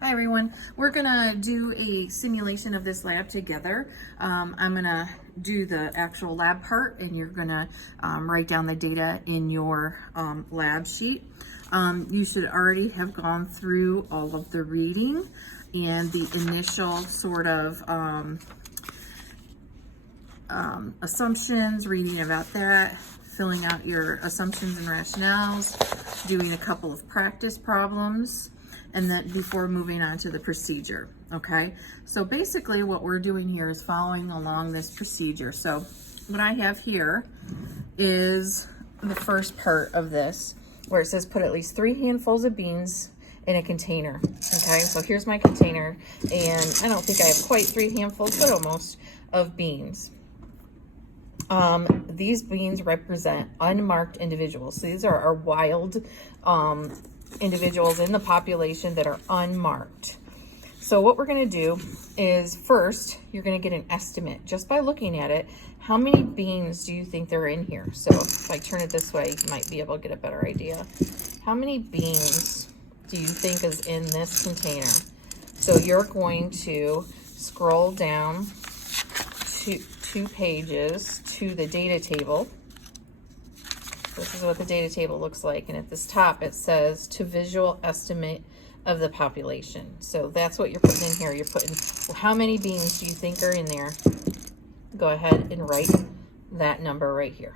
Hi everyone, we're gonna do a simulation of this lab together. I'm gonna do the actual lab part and you're gonna write down the data in your lab sheet. You should already have gone through all of the reading and the initial sort of assumptions, reading about that, filling out your assumptions and rationales, doing a couple of practice problems, and then before moving on to the procedure. Okay, so basically what we're doing here is following along this procedure. So what I have here is the first part of this where it says put at least 3 handfuls of beans in a container. Okay, so here's my container, and I don't think I have quite 3 handfuls, but almost, of beans. These beans represent unmarked individuals. So these are our wild individuals in the population that are unmarked. So what we're going to do is first, you're going to get an estimate just by looking at it. How many beans do you think there are in here? So if I turn it this way, you might be able to get a better idea. How many beans do you think is in this container? So you're going to scroll down to 2 pages to the data table. This is what the data table looks like, and at this top it says to visual estimate of the population. So that's what you're putting in here. You're putting, well, how many beans do you think are in there? Go ahead and write that number right here.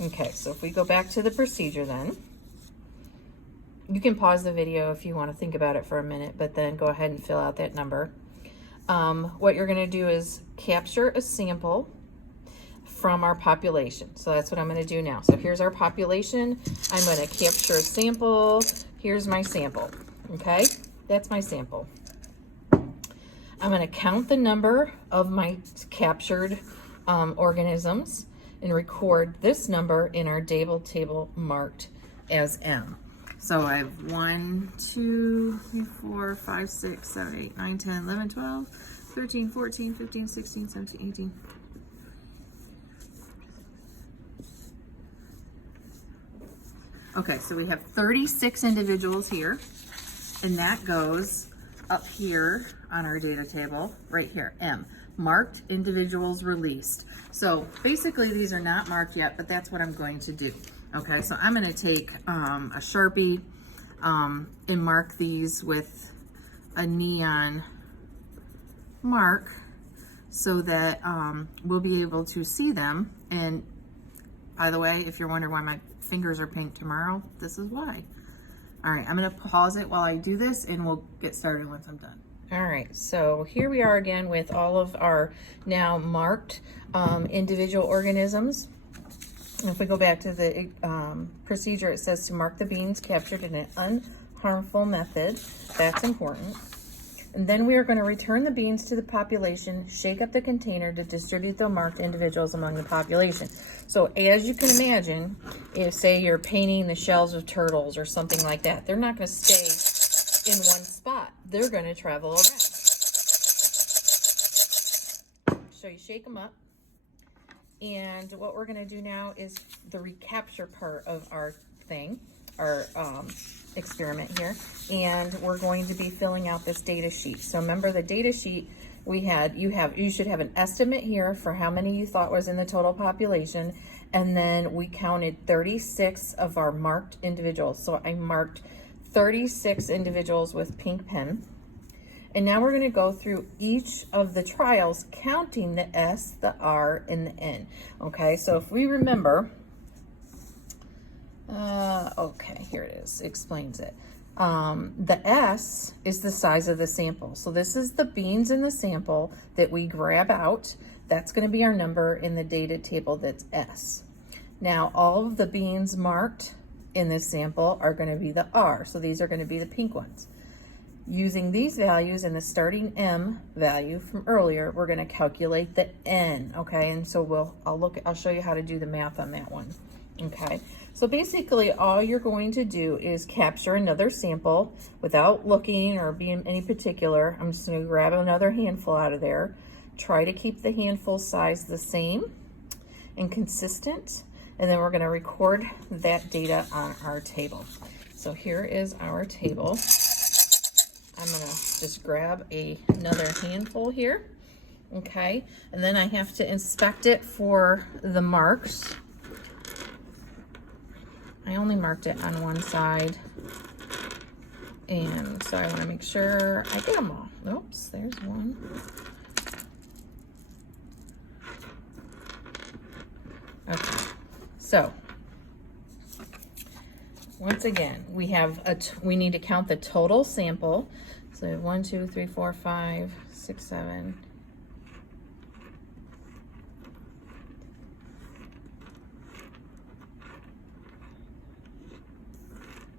Okay, so if we go back to the procedure then, you can pause the video if you want to think about it for a minute, but then go ahead and fill out that number. What you're going to do is capture a sample from our population. So that's what I'm going to do now. So here's our population. I'm going to capture a sample. Here's my sample. Okay, that's my sample. I'm going to count the number of my captured organisms and record this number in our data table marked as M. So I have 1, 2, 3, 4, 5, 6, 7, 8, 9, 10, 11, 12, 13, 14, 15, 16, 17, 18. Okay, so we have 36 individuals here, and that goes up here on our data table, right here, M, marked individuals released. So basically these are not marked yet, but that's what I'm going to do. Okay, so I'm going to take a Sharpie and mark these with a neon mark so that we'll be able to see them. And by the way, if you're wondering why my fingers are pink tomorrow, this is why. All right, I'm going to pause it while I do this and we'll get started once I'm done. All right, so here we are again with all of our now marked individual organisms. If we go back to the procedure, it says to mark the beans captured in an unharmful method. That's important. And then we are going to return the beans to the population, shake up the container to distribute the marked individuals among the population. So as you can imagine, if say you're painting the shells of turtles or something like that, they're not going to stay in one spot. They're going to travel around. So you shake them up. And what we're going to do now is the recapture part of our thing, our experiment here. And we're going to be filling out this data sheet. So remember the data sheet we had, you should have an estimate here for how many you thought was in the total population. And then we counted 36 of our marked individuals. So I marked 36 individuals with pink pen. And now we're going to go through each of the trials, counting the S, the R, and the N. Okay, so if we remember, okay, here it is, it explains it. The S is the size of the sample. So this is the beans in the sample that we grab out. That's going to be our number in the data table, that's S. Now, all of the beans marked in this sample are going to be the R. So these are going to be the pink ones. Using these values and the starting M value from earlier, we're going to calculate the N, okay? And so I'll show you how to do the math on that one, okay? So basically all you're going to do is capture another sample without looking or being any particular. I'm just going to grab another handful out of there, try to keep the handful size the same and consistent, and then we're going to record that data on our table. So here is our table. I'm going to just grab another handful here. Okay, and then I have to inspect it for the marks. I only marked it on one side, and so I want to make sure I get them all. Oops, there's one. Okay, so once again, we need to count the total sample. So 1, 2, 3, 4, 5, 6, 7.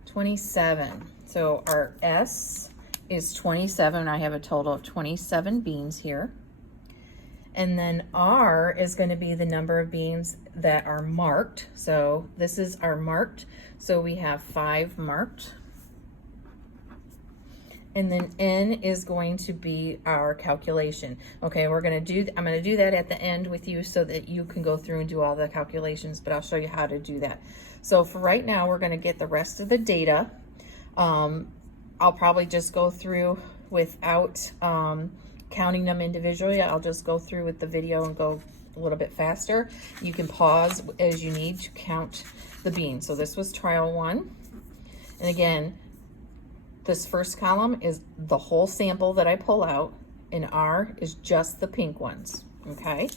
27. So our S is 27. I have a total of 27 beans here. And then R is going to be the number of beans that are marked. So this is our marked. So we have 5 marked. And then N is going to be our calculation. Okay, I'm going to do that at the end with you so that you can go through and do all the calculations, but I'll show you how to do that. So for right now, we're going to get the rest of the data. I'll probably just go through without counting them individually. I'll just go through with the video and go a little bit faster. You can pause as you need to count the beans. So this was trial 1. And again, this first column is the whole sample that I pull out, and R is just the pink ones, okay?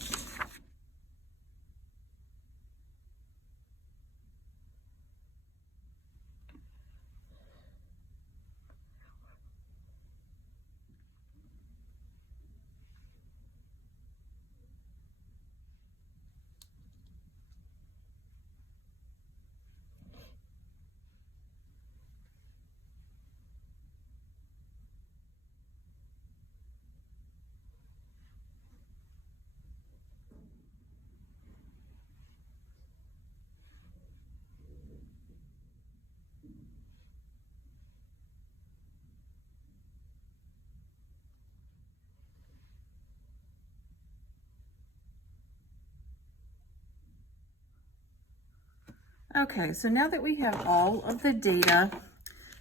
Okay, so now that we have all of the data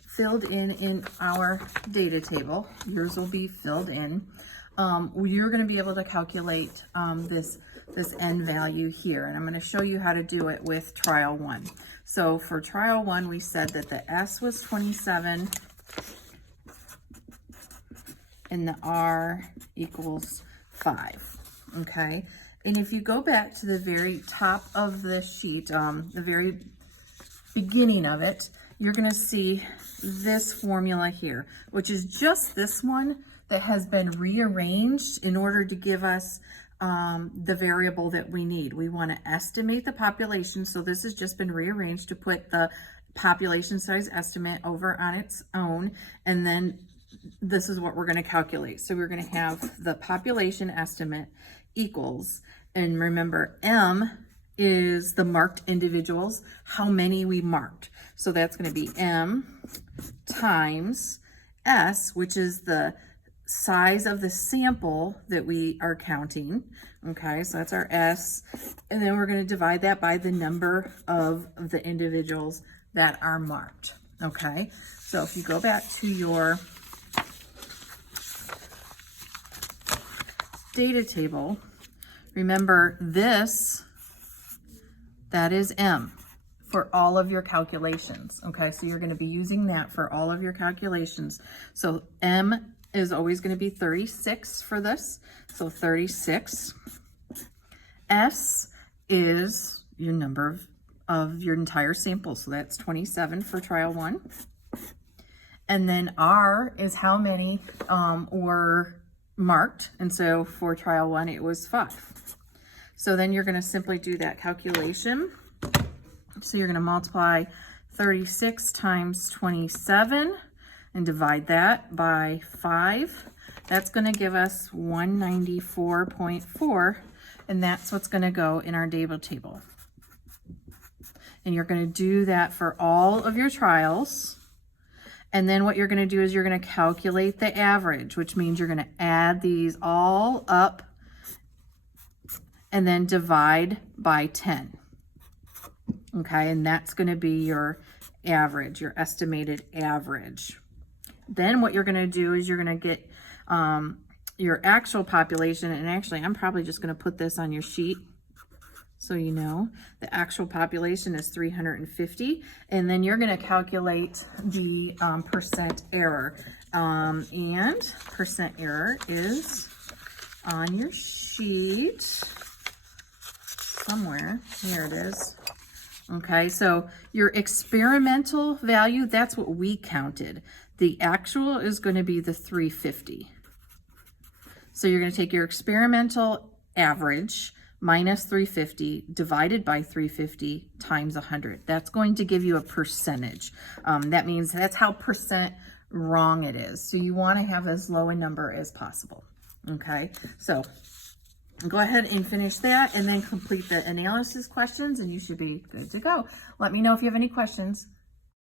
filled in our data table, yours will be filled in, you're going to be able to calculate this N value here. And I'm going to show you how to do it with trial 1. So for trial 1, we said that the S was 27 and the R equals 5, okay? And if you go back to the very top of the sheet, the very beginning of it, you're going to see this formula here, which is just this one that has been rearranged in order to give us the variable that we need. We want to estimate the population, so this has just been rearranged to put the population size estimate over on its own, and then this is what we're going to calculate. So we're going to have the population estimate equals, and remember, M is the marked individuals, how many we marked. So that's going to be M times S, which is the size of the sample that we are counting. Okay, so that's our S. And then we're going to divide that by the number of the individuals that are marked. Okay, so if you go back to your data table, remember this, that is M for all of your calculations. Okay, so you're going to be using that for all of your calculations. So M is always going to be 36 for this. So 36. S is your number of your entire sample. So that's 27 for trial 1. And then R is how many were marked. And so for trial 1, it was 5. So then you're going to simply do that calculation. So you're going to multiply 36 times 27 and divide that by 5. That's going to give us 194.4, and that's what's going to go in our data table. And you're going to do that for all of your trials. And then what you're going to do is you're going to calculate the average, which means you're going to add these all up and then divide by 10. Okay, and that's going to be your average, your estimated average. Then what you're going to do is you're going to get your actual population, and actually I'm probably just going to put this on your sheet so you know. The actual population is 350, and then you're going to calculate the percent error. And percent error is on your sheet somewhere. Here it is. Okay, so your experimental value, that's what we counted. The actual is going to be the 350. So you're going to take your experimental average minus 350 divided by 350 times 100. That's going to give you a percentage. That means that's how percent wrong it is. So you want to have as low a number as possible. Okay, so go ahead and finish that and then complete the analysis questions and you should be good to go. Let me know if you have any questions.